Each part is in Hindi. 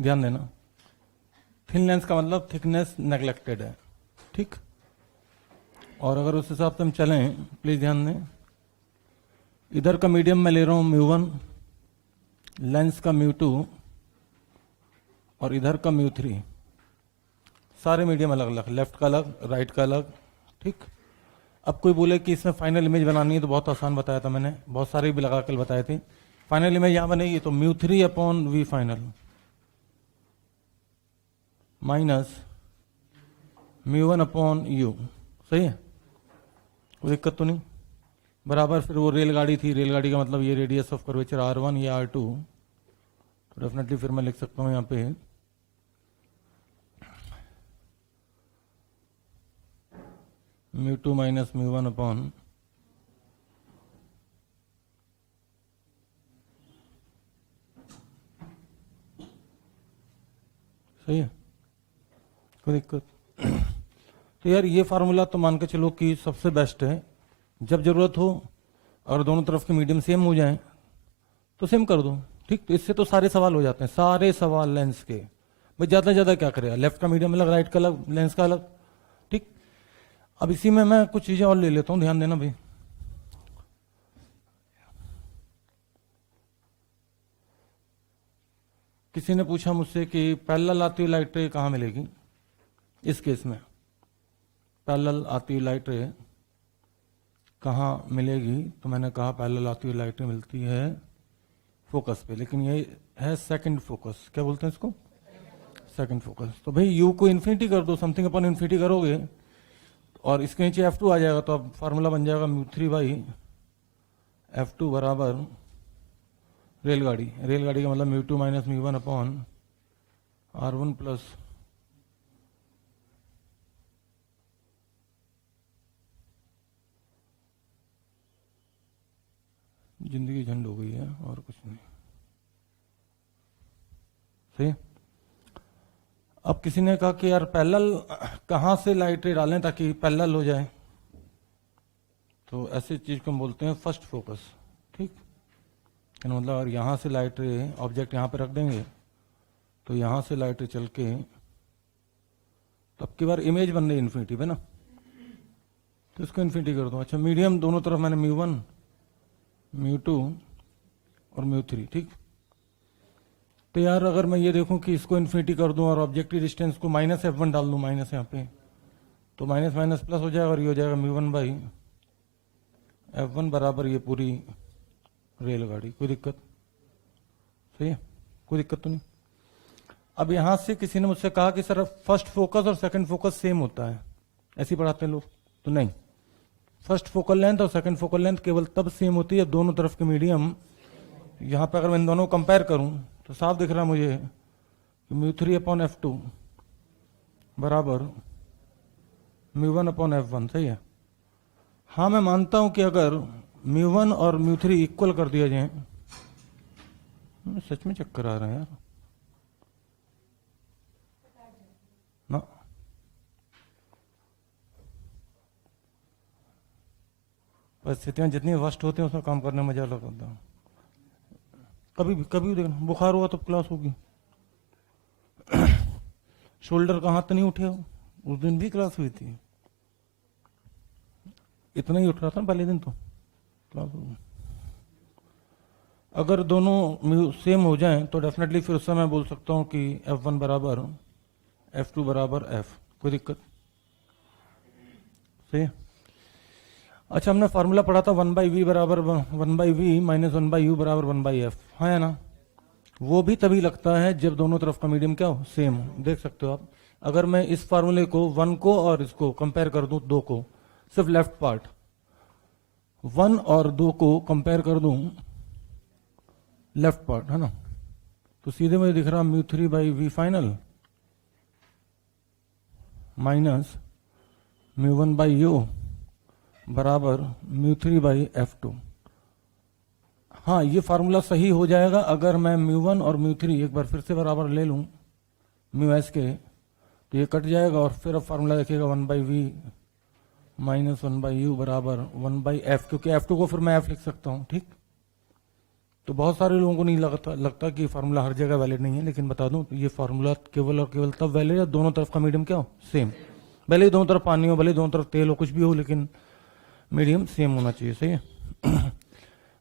ध्यान देना, थिन लेंस का मतलब थिकनेस नेग्लेक्टेड है, ठीक। और अगर उस हिसाब से हम चलें, प्लीज ध्यान दें, इधर का मीडियम मैं ले रहा हूं μ1, लेंस का μ2 और इधर का μ3, सारे मीडियम अलग अलग, लेफ्ट का अलग, राइट का अलग, ठीक। अब कोई बोले कि इसमें फाइनल इमेज बनानी है, तो बहुत आसान बताया था मैंने, बहुत सारे भी लगा कर बताए थे। फाइनल इमेज यहां बनेगी तो μ3 upon we final minus μ1 upon U, सही है, कोई दिक्कत तो नहीं। बराबर फिर वो रेलगाड़ी थी, रेलगाड़ी का मतलब ये रेडियस ऑफ कर्वेचर R1 या R2, तो डेफिनेटली फिर मैं लिख सकता हूं यहां पे μ2 माइनस μ1 अपॉन सही है, कोई दिक्कत। तो यार ये फार्मूला तो मान के चलो कि सबसे बेस्ट है, जब जरूरत हो और दोनों तरफ के मीडियम सेम हो जाएं तो सेम कर दो, ठीक। तो इससे तो सारे सवाल हो जाते हैं, सारे सवाल लेंस के। भाई ज्यादा से ज्यादा क्या करेगा, लेफ्ट का मीडियम अलग, राइट का अलग, लेंस का अलग, ठीक। अब इसी में मैं कुछ चीजें और ले लेता हूं, ध्यान देना भाई। किसी ने पूछा मुझसे कि पैरेलल आती हुई लाइट रे कहां मिलेगी, इस केस में पैरेलल आती हुई लाइट रे कहाँ मिलेगी, तो मैंने कहा पैरेलल आती हुई लाइटें मिलती है फोकस पे, लेकिन ये है सेकंड फोकस, क्या बोलते हैं इसको, सेकंड फोकस। तो भाई यू को इन्फिनिटी कर दो, समथिंग अपन इन्फिनिटी करोगे और इसके नीचे F2 आ जाएगा, तो अब फार्मूला बन जाएगा μ3 बाई F2 बराबर रेलगाड़ी, रेलगाड़ी का मतलब μ2 माइनस μ1 अपॉन R1 प्लस जिंदगी झंड हो गई है और कुछ नहीं, सही। अब किसी ने कहा कि यार पैरेलल कहां से लाइट रे डालें ताकि पैरेलल हो जाए, तो ऐसी चीज को हम बोलते हैं फर्स्ट फोकस, ठीक। मतलब अगर यहां से लाइट रे ऑब्जेक्ट यहां पे रख देंगे तो यहां से लाइट रे चल के, तो अब की बार इमेज बन रही इन्फिनिटी पे ना, तो इसको इन्फिनिटी कर दो। अच्छा मीडियम दोनों तरफ मैंने μ1 μ2 और μ3, ठीक। तो यार अगर मैं ये देखूं कि इसको इन्फिनिटी कर दूं और ऑब्जेक्ट की डिस्टेंस को माइनस F1 डाल दूं, माइनस यहाँ पे, तो माइनस माइनस प्लस हो जाएगा और ये हो जाएगा μ1 बाई F1 बराबर ये पूरी रेलगाड़ी, कोई दिक्कत, सही है, कोई दिक्कत तो नहीं। अब यहां से किसी ने मुझसे कहा कि सर फर्स्ट फोकस और सेकंड फोकस सेम होता है, ऐसे ही पढ़ाते हैं लोग, तो नहीं, फर्स्ट फोकल लेंथ और सेकंड फोकल लेंथ केवल तब सेम होती है दोनों तरफ के मीडियम, यहां पे अगर मैं इन दोनों को कंपेयर करूं तो साफ दिख रहा है मुझे कि μ3 अपॉन F2 बराबर μ1 अपॉन F1, सही है। हाँ मैं मानता हूं कि अगर μ1 और μ3 इक्वल कर दिया जाए, सच में चक्कर आ रहा है यार ना, परिस्थितियां जितनी वर्स्ट होती हैं उसमें काम करने में मजा अलग होता है। कभी भी देखना, बुखार हुआ तो क्लास होगी, शोल्डर का हाथ तो नहीं उठे हो, उस दिन भी क्लास हुई थी, इतना ही उठ रहा था पहले दिन तो क्लास होगी। अगर दोनों सेम हो जाएं तो डेफिनेटली फिर उस समय बोल सकता हूं कि F1 बराबर F2 बराबर F, कोई दिक्कत, सही है। अच्छा हमने फार्मूला पढ़ा था 1/v बराबर 1/v माइनस 1/u बराबर 1/f, हाँ है ना, वो भी तभी लगता है जब दोनों तरफ का मीडियम क्या हो, सेम हो। देख सकते हो आप, अगर मैं इस फार्मूले को 1 को और इसको कंपेयर कर दूं 2 को, सिर्फ लेफ्ट पार्ट 1 और 2 को कंपेयर कर दूं लेफ्ट पार्ट, है ना, तो सीधे मुझे दिख रहा μ3 by V final minus μ1 by U बराबर μ3 बाई F2। हाँ ये फार्मूला सही हो जाएगा अगर मैं μ1 और μ3 एक बार फिर से बराबर ले लूं μs के, तो ये कट जाएगा और फिर अब फार्मूला देखिएगा 1/v माइनस 1/u बराबर 1/f, क्योंकि F2 को फिर मैं f लिख सकता हूं, ठीक। तो बहुत सारे लोगों को नहीं लगता कि फार्मूला हर जगह वैलिड नहीं है, लेकिन बता दूं तो ये फार्मूला केवल और केवल तब वैलिड है दोनों तरफ का मीडियम क्या हो, सेम। भले ही दोनों तरफ पानी हो, भले ही दोनों तरफ तेल हो, कुछ भी हो, लेकिन मीडियम सेम होना चाहिए। सही है।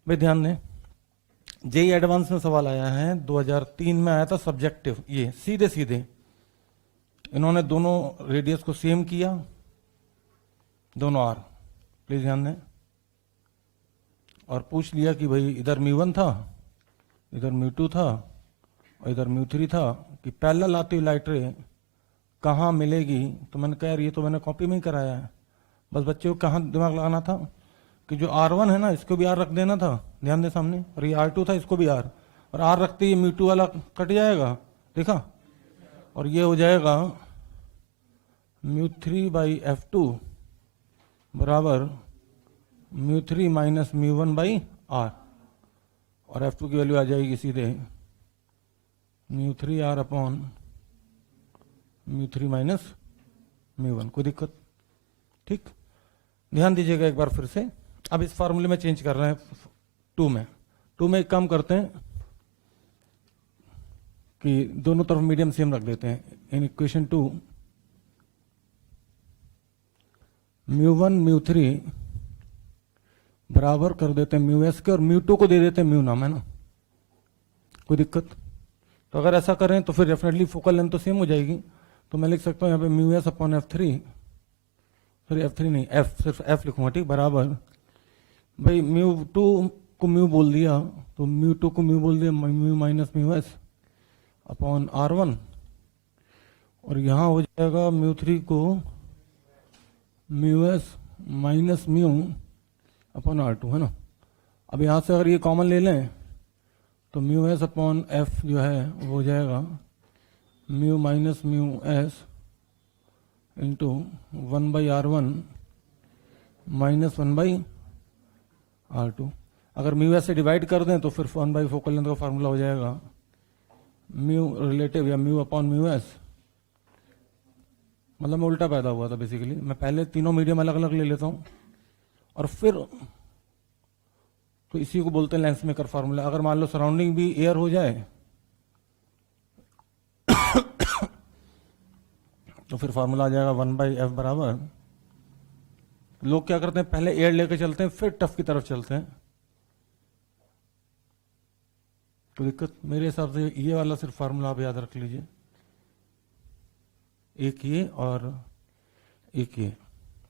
भाई ध्यान दें, जेई एडवांस में सवाल आया है 2003 में, आया था सब्जेक्टिव। ये सीधे सीधे इन्होंने दोनों रेडियस को सेम किया, दोनों आर, प्लीज ध्यान दें, और पूछ लिया कि भाई इधर म्यू1 था, इधर म्यू2 था और इधर म्यू3 था, कि पैरेलल आती हुई लाइट रे कहाँ मिलेगी। तो मैंने कहा यार ये तो मैंने कॉपी में ही कराया है, बस बच्चे को कहाँ दिमाग लगाना था कि जो R1 है ना इसको भी R रख देना था, ध्यान दे सामने, और ये R2 था इसको भी R, और R रखते ही म्यू2 वाला कट जाएगा, देखा, और ये हो जाएगा μ3/f2 बराबर μ3 माइनस μ1/r, और f2 की वैल्यू आ जाएगी सीधे μ3r अपॉन μ3 माइनस μ1। कोई दिक्कत? ठीक, ध्यान दीजिएगा एक बार फिर से। अब इस फार्मूले में चेंज कर रहे हैं 2 में एक काम करते हैं कि दोनों तरफ मीडियम सेम रख देते हैं। इन इक्वेशन 2 μ1 μ3 बराबर कर देते हैं μs के, और μ2 को दे देते हैं म्यू नाम, है ना, कोई दिक्कत? तो अगर ऐसा करें तो फिर डेफिनेटली फोकल लेंथ तो सेम हो जाएगी। तो मैं लिख सकता हूँ यहाँ पे μs upon f3, sorry f3 नहीं, f, सिर्फ f लिखूंगा, ठीक, बराबर भाई μ2 को म्यू बोल दिया तो μ2 को म्यू बोल दिया mu minus μs upon r1, और यहाँ हो जाएगा μ3 को μs minus mu upon r2, है ना। अब यहाँ से अगर ये कॉमन ले लें तो μs अपॉन f जो है वो हो जाएगा mu minus μs into 1/r1 minus 1/r2। अगर μs से डिवाइड कर दें तो फिर 1 फोकल लेंथ का फार्मूला हो जाएगा म्यू रिलेटिव या म्यू अपॉन μs, मतलब मैं उल्टा पैदा हुआ था बेसिकली। मैं पहले तीनों मीडियम अलग अलग ले लेता हूँ और फिर तो इसी को बोलते हैं लेंस मेकर फार्मूला। अगर मान लो सराउंडिंग भी एयर हो जाए तो फिर फार्मूला आ जाएगा 1/f बराबर, लोग क्या करते हैं पहले एयर लेके चलते हैं फिर टफ की तरफ चलते हैं, तो दिक्कत मेरे हिसाब से ये वाला सिर्फ फार्मूला आप याद रख लीजिए, एक ये और एक ये,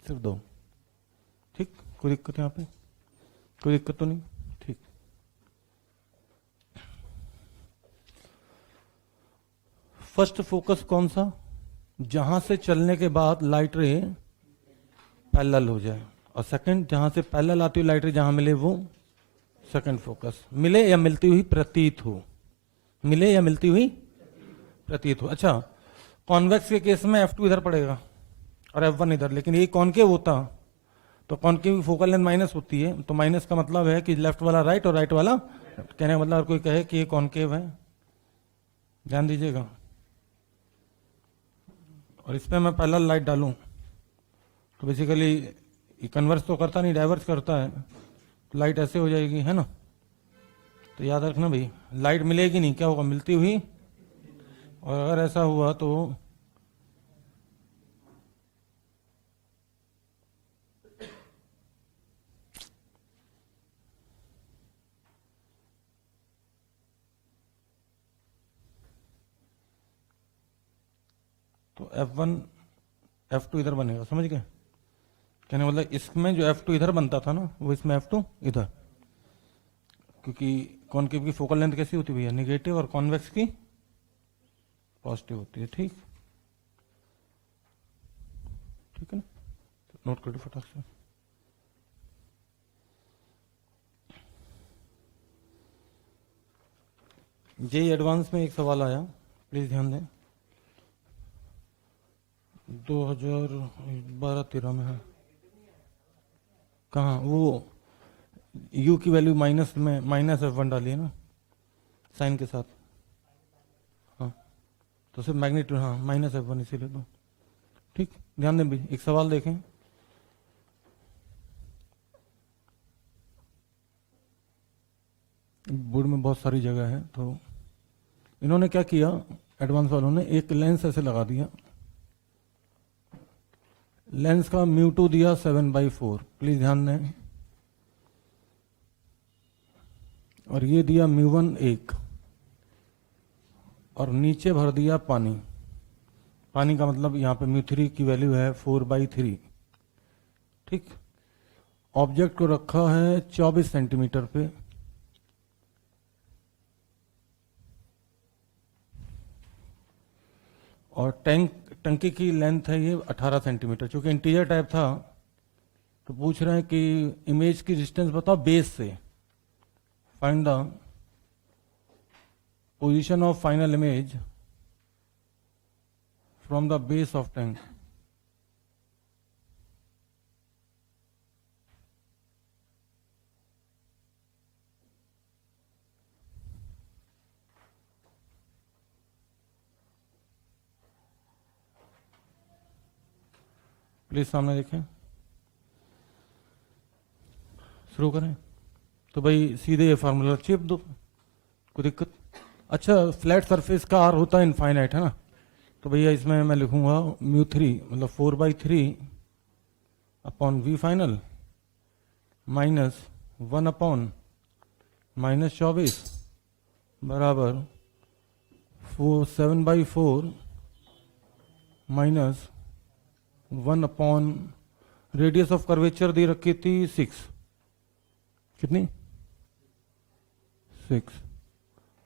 सिर्फ दो, ठीक। कोई दिक्कत है यहाँ पे? कोई दिक्कत तो नहीं, ठीक। फर्स्ट फोकस कौन सा? जहां से चलने के बाद लाइट रे पैरेलल हो जाए, और सेकंड जहां से पैरेलल आती हुई लाइट रे जहां मिले वो सेकंड फोकस। मिले या मिलती हुई प्रतीत हो, मिले या मिलती हुई प्रतीत हो। अच्छा, कॉन्वेक्स के केस में f2 इधर पड़ेगा और f1 इधर, लेकिन ये कॉनकेव होता तो कॉनकेव फोकल लेंथ माइनस होती है, तो माइनस का मतलब है कि लेफ्ट वाला राइट और राइट वाला, कहने का मतलब कोई कहे कि ये कॉनकेव है, ध्यान दीजिएगा। और इस पर मैं पैरेलल लाइट डालूं तो बेसिकली ये कन्वर्स तो करता नहीं, डाइवर्स करता है, तो लाइट ऐसे हो जाएगी, है ना। तो याद रखना भाई, लाइट मिलेगी नहीं, क्या होगा, मिलती हुई, और अगर ऐसा हुआ तो f1 f2 इधर बनेगा, समझ गए? कहने मतलब इसमें जो f2 इधर बनता था ना वो इसमें f2 इधर, क्योंकि कॉनकेव की फोकल लेंथ कैसी होती है भैया, निगेटिव, और कॉन्वेक्स की पॉजिटिव होती है, ठीक। ठीक है ना, नोट कर दो फटाक से। जेई एडवांस में एक सवाल आया, प्लीज ध्यान दें, 2012-13 में है। कहाँ वो u की वैल्यू माइनस में माइनस f1 डाली है ना साइन के साथ, हाँ, तो सिर्फ मैग्नीट्यूड, हाँ माइनस f1 इसीलिए, तो ठीक। ध्यान दें भी, एक सवाल देखें, बोर्ड में बहुत सारी जगह है। तो इन्होंने क्या किया, एडवांस वालों ने एक लेंस ऐसे लगा दिया, लेंस का म्यू2 दिया 7/4, प्लीज ध्यान दें, और ये दिया म्यू1 1, और नीचे भर दिया पानी। पानी का मतलब यहाँ पे म्यू3 की वैल्यू है 4/3। ठीक, ऑब्जेक्ट को रखा है 24 सेंटीमीटर पे, और टंकी की लेंथ है ये 18 सेंटीमीटर। चूंकि इंटीजर टाइप था तो पूछ रहे हैं कि इमेज की डिस्टेंस बताओ बेस से, find the position of final image from the base of tank. Please सामने देखें, शुरू करें। तो भाई सीधे ये फार्मूला चिप दो, कोई दिक्कत। अच्छा, फ्लैट सरफेस का आर होता है इनफाइनाइट, है ना, तो भैया इसमें मैं लिखूंगा म्यू3 मतलब 4/3 upon we final minus 1 upon -24 बराबर 7/4 minus 1 upon radius of curvature दी रखी थी 6, कितनी 6,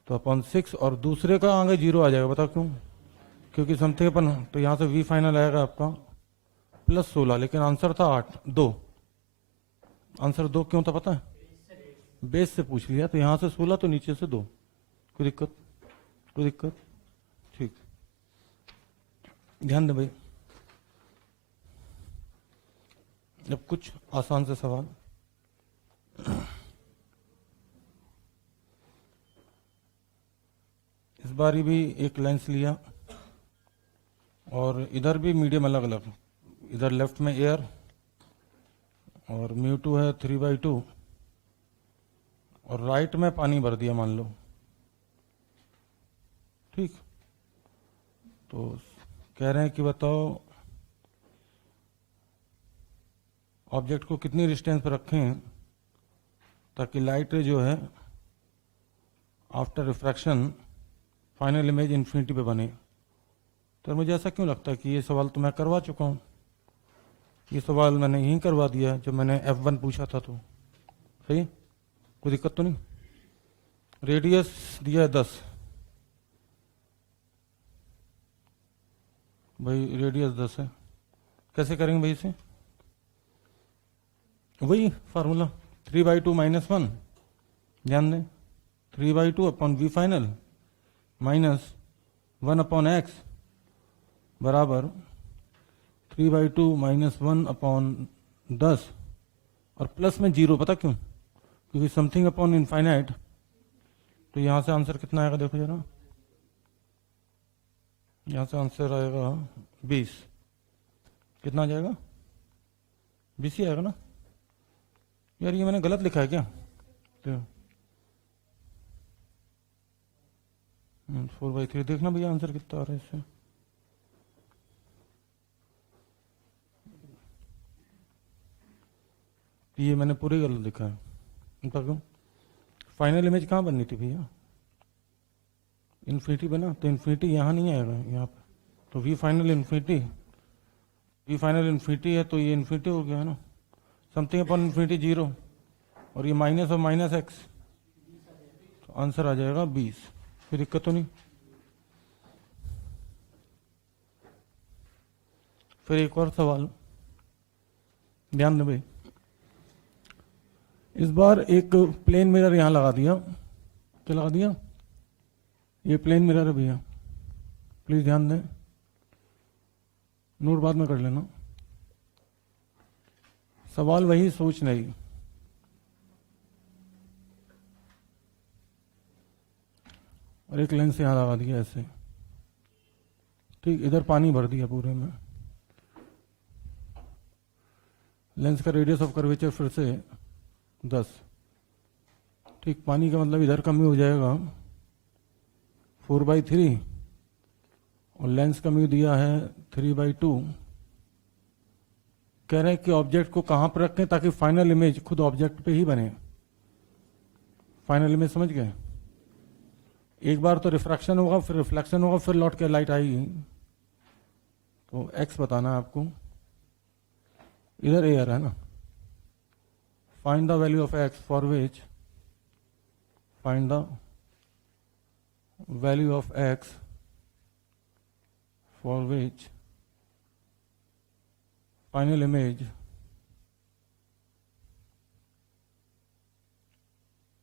तो अपॉन 6, और दूसरे का आगे 0 आ जाएगा, बताओ क्यों, क्योंकि समथिंग अपन, तो यहाँ से वी फाइनल आएगा आपका +16, लेकिन आंसर था 8 2, आंसर 2 क्यों था पता है, बेस से पूछ लिया, तो यहाँ से 16 तो नीचे से 2, कोई दिक्कत, कोई दिक्कत, ठीक, ध्यान दे भाई। अब कुछ आसान से सवाल, इस बार भी एक लेंस लिया और इधर भी मीडियम अलग अलग, इधर लेफ्ट में एयर और म्यू2 है 3/2, और राइट में पानी भर दिया मान लो, ठीक। तो कह रहे हैं कि बताओ ऑब्जेक्ट को कितनी डिस्टेंस पर रखें ताकि लाइट जो है after refraction final image infinity पे बने। तो मुझे ऐसा क्यों लगता है कि ये सवाल तो मैं करवा चुका हूँ, ये सवाल मैंने यहीं करवा दिया जब मैंने F1 पूछा था, तो सही, कोई दिक्कत तो नहीं। रेडियस दिया है 10, भाई रेडियस 10 है, कैसे करेंगे भाई इसे, वही फार्मूला 3/2 - 1, ध्यान दें 3/2 upon we final minus 1 upon x बराबर 3/2 - 1 अपॉन 10, और प्लस में 0, पता क्यों, क्योंकि समथिंग अपॉन इनफाइनाइट, तो यहां से आंसर कितना आएगा देखो जरा, यहां से आंसर आएगा 20, कितना आ जाएगा 20 ही आएगा ना यार, ये मैंने गलत लिखा है क्या, तो 4/3 देखना भैया आंसर कितना आ रहा है इससे, ये मैंने पूरी गलत लिखा है, उनका क्यों, फाइनल इमेज कहाँ बननी थी भैया, इन्फिनिटी बना, तो इन्फिनिटी यहाँ नहीं आएगा यहाँ पे, तो v final infinity, v final infinity है तो ये इन्फिनिटी हो गया है ना, समथिंग अपॉन इन्फिनिटी 0, और ये माइनस और माइनस x, तो आंसर आ जाएगा 20, कोई दिक्कत तो नहीं। फिर एक और सवाल, ध्यान दे भाई, इस बार एक प्लेन मिरर यहां लगा दिया, क्या लगा दिया, ये प्लेन मिरर है भैया, प्लीज ध्यान दें, नोट बाद में कर लेना, सवाल वही सोच नहीं, और एक लेंस यहां लगा दिया ऐसे, ठीक, इधर पानी भर दिया पूरे में, लेंस का रेडियस ऑफ कर्वेचर फिर से 10, ठीक, पानी का मतलब इधर कमी हो जाएगा 4/3 और लेंस का म्यू दिया है 3/2। कह रहे हैं कि ऑब्जेक्ट को कहां पर रखें ताकि फाइनल इमेज खुद ऑब्जेक्ट पे ही बने। फाइनल इमेज समझ गए? एक बार तो रिफ्रैक्शन होगा, फिर रिफ्लेक्शन होगा, फिर लौट के लाइट आएगी। तो एक्स बताना है आपको, इधर एयर है ना। Find the value of x for which, find the value of x for which final image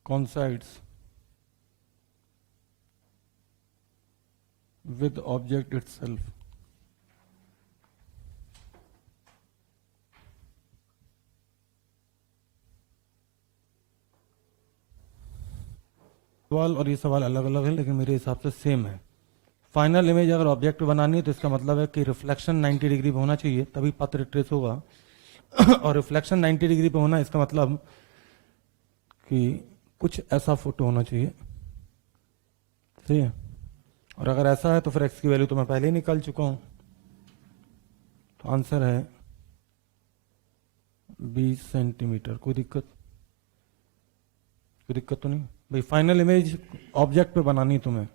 coincides with the object itself। सवाल और ये सवाल अलग अलग है, लेकिन मेरे हिसाब से सेम है। फाइनल इमेज अगर ऑब्जेक्ट बनानी है तो इसका मतलब है कि रिफ्लेक्शन 90 डिग्री पे होना चाहिए, तभी पथ रिट्रेस होगा। और रिफ्लेक्शन 90 डिग्री पे होना इसका मतलब कि कुछ ऐसा फोटो होना चाहिए, सही है। और अगर ऐसा है तो फिर एक्स की वैल्यू तो मैं पहले ही निकाल चुका हूं। तो आंसर है 20 सेंटीमीटर। कोई दिक्कत तो नहीं भाई? फाइनल इमेज ऑब्जेक्ट पे बनानी तुम्हें,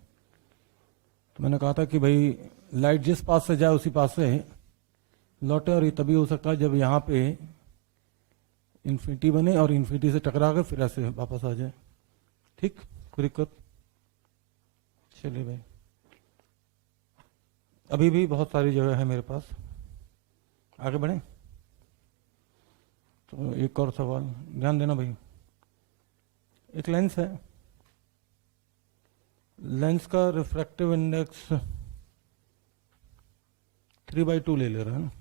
तो मैंने कहा था कि भाई लाइट जिस पास से जाए उसी पास से लौटे, और ये तभी हो सकता है जब यहाँ पे इन्फिनिटी बने और इन्फिनिटी से टकरा कर फिर ऐसे वापस आ जाए। ठीक, कोई दिक्कत? चलिए भाई, अभी भी बहुत सारी जगह है मेरे पास, आगे बढ़े। तो एक और सवाल ध्यान देना भाई। एक लेंस है, लेंस का रिफ्रैक्टिव इंडेक्स 3/2 ले रहा है ना।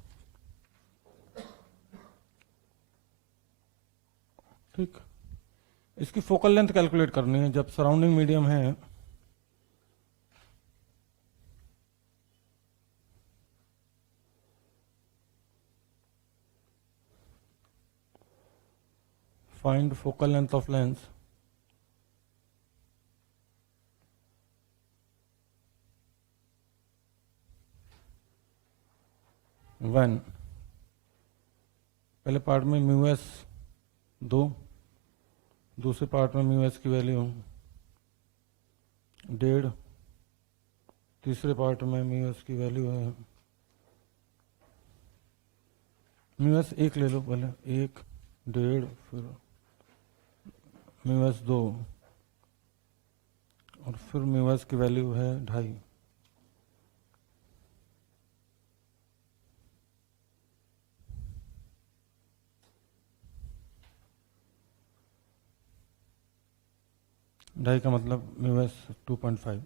ठीक, इसकी फोकल लेंथ कैलकुलेट करनी है जब सराउंडिंग मीडियम है। Find focal length of lens one, पहले पार्ट में म्यू एस 2, दूसरे पार्ट में म्यू एस की वैल्यू 1.5, तीसरे पार्ट में म्यू एस की वैल्यू है म्यू एस 1 ले लो पहले, 1, 1.5, फिर म्यू एस 2 और फिर म्यू एस की वैल्यू है 2.5। ढाई का मतलब म्यू एस 2.5।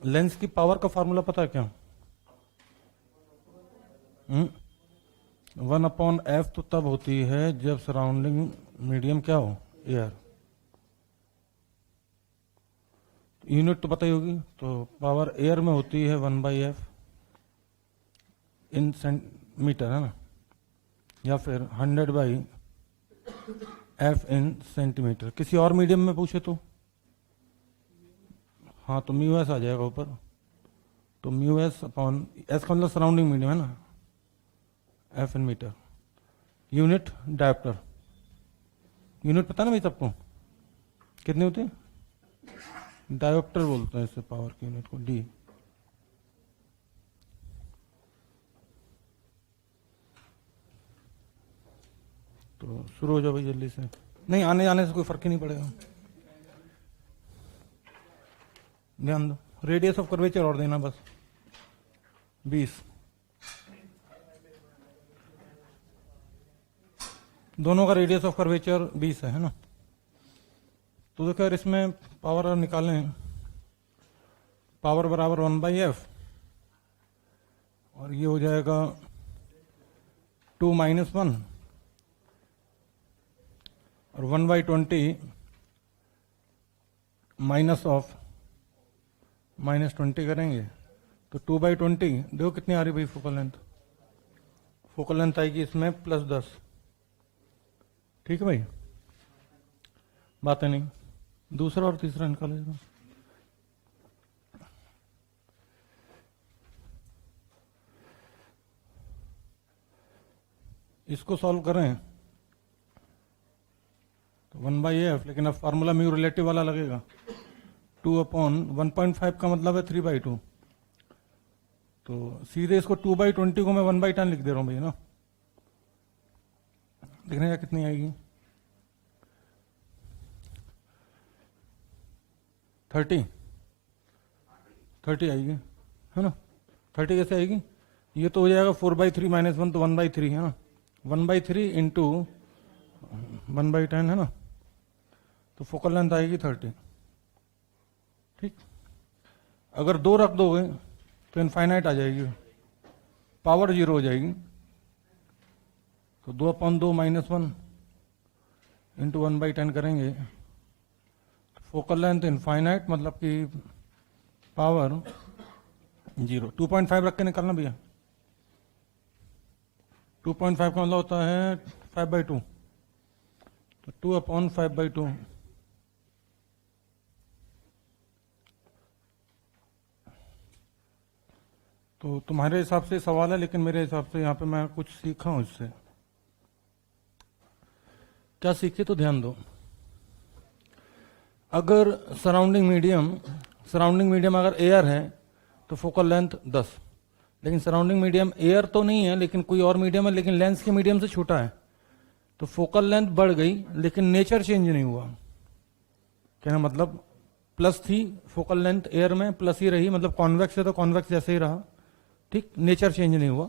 लेंस की पावर का फॉर्मूला पता है क्या? 1/f तो तब होती है जब सराउंडिंग मीडियम क्या हो, एयर। यूनिट तो पता ही होगी, तो पावर एयर में होती है 1/f इन मीटर, है ना, या फिर 100/f इन सेंटीमीटर। किसी और मीडियम में पूछे तो हाँ, तो म्यू एस आ जाएगा ऊपर। तो म्यू एस अपॉन एस का मतलब सराउंडिंग मीडियम है ना, F in metre. Unit dioptre, unit पता ना भाई सबको कितने होते हैं? डायोप्टर बोलते हैं इसे, पावर की यूनिट को डी। तो शुरू हो जाओ भाई जल्दी से, नहीं आने जाने से कोई फर्क ही नहीं पड़ेगा। ध्यान दो, रेडियस ऑफ कर्वेचर और देना बस 20। दोनों का रेडियस ऑफ कर्वेचर 20 है ना। तो देखो यार, इसमें पावर निकालें, पावर बराबर 1/f और ये हो जाएगा 2 - 1 और 1/20 माइनस ऑफ -20 करेंगे तो 2/20। देखो कितनी आ रही भाई फोकल लेंथ, फोकल लेंथ आएगी इसमें +10। ठीक है भाई, बातें नहीं। दूसरा और तीसरा निकालो जरा। इसको सॉल्व करें तो 1/f, लेकिन अब फार्मूला म्यू रिलेटिव वाला लगेगा। 2/1.5 का मतलब है 3/2, तो सीधे इसको 2/20 को मैं 1/10 लिख दे रहा हूं भैया ना। देखने का कितनी आएगी, 30 आएगी, है ना। 30 कैसे आएगी, ये तो हो जाएगा 4/3 - 1, तो 1/3 है ना। 1/3 इंटू 1/10 है ना, तो फोकल लेंथ आएगी 30। ठीक, अगर 2 रख दोगे तो इनफाइनाइट आ जाएगी, पावर 0 हो जाएगी। तो 2/2 - 1 इंटू 1/10 करेंगे, फोकल लेंथ इनफाइनाइट मतलब कि पावर 0। 2.5 रख के निकालना भैया। 2.5 का मतलब होता है 5/2, तो 2/5/2। तो तुम्हारे हिसाब से सवाल है, लेकिन मेरे हिसाब से यहाँ पे मैं कुछ सीखा हूं इससे। क्या सीखे तो ध्यान दो। अगर सराउंडिंग मीडियम अगर एयर है तो फोकल लेंथ 10, लेकिन सराउंडिंग मीडियम एयर तो नहीं है लेकिन कोई और मीडियम है, लेकिन लेंस के मीडियम से छोटा है, तो फोकल लेंथ बढ़ गई लेकिन नेचर चेंज नहीं हुआ। कहना मतलब प्लस थी फोकल लेंथ एयर में, प्लस ही रही, मतलब कॉन्वेक्स है तो कॉन्वेक्स जैसे ही रहा। ठीक, नेचर चेंज नहीं हुआ।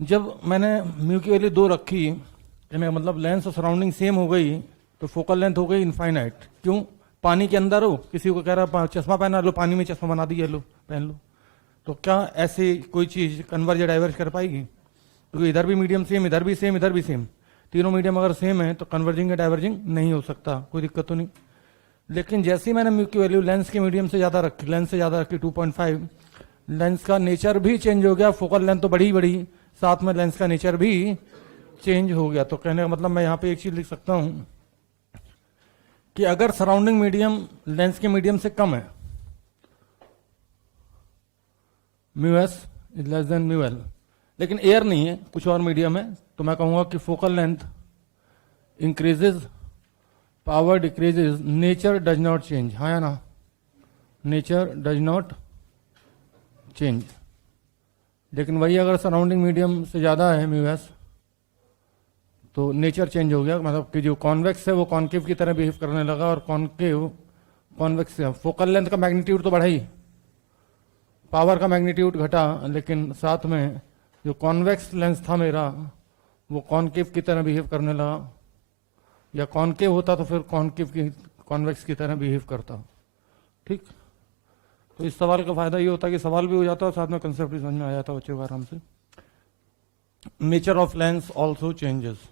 जब मैंने म्यू की वैल्यू 2 रखी, कहने मतलब लेंस और सराउंडिंग सेम हो गई, तो फोकल लेंथ हो गई इनफाइनाइट। क्यों, पानी के अंदर हो, किसी को कह रहा चश्मा पहना लो, पानी में चश्मा बना दिया, लो पहन लो, तो क्या ऐसे कोई चीज कन्वर्ज या डाइवर्ज कर पाएगी? क्योंकि इधर भी मीडियम सेम, इधर भी सेम, इधर भी सेम, तीनों मीडियम अगर सेम है तो कन्वर्जिंग या डाइवर्जिंग नहीं हो सकता, कोई दिक्कत तो नहीं। लेकिन जैसे ही मैंने म्यू की वैल्यू लेंस के मीडियम से ज्यादा रखी, 2.5, लेंस का नेचर भी चेंज हो गया। फोकल लेंथ तो बढ़ी, साथ में लेंस का नेचर भी चेंज हो गया। तो कहने का मतलब मैं यहाँ पे एक चीज लिख सकता हूं कि अगर सराउंडिंग मीडियम लेंस के मीडियम से कम है, μs is less than μl, लेकिन एयर नहीं है, कुछ और मीडियम है, तो मैं कहूंगा कि focal length increases, power decreases, nature does not change. हाँ या ना, नेचर डज नॉट चेंज। लेकिन वही अगर सराउंडिंग मीडियम से ज्यादा है μs, तो नेचर चेंज हो गया, मतलब कि जो कॉन्वेक्स है वो कॉन्केव की तरह बिहेव करने लगा और कॉन्केव कॉन्वेक्स से। फोकल लेंथ का मैग्नीट्यूड तो बढ़ा ही, पावर का मैग्नीट्यूड घटा, लेकिन साथ में जो कॉन्वेक्स लेंस था मेरा वो कॉन्केव की तरह बिहेव करने लगा, या कॉन्केव होता तो फिर कॉन्वेक्स की तरह बिहेव करता। ठीक, तो इस सवाल का फायदा ये होता है कि सवाल भी हो जाता है और साथ में कंसेप्ट भी समझ में आ जाता है बच्चों को आराम से। Nature of lens also changes.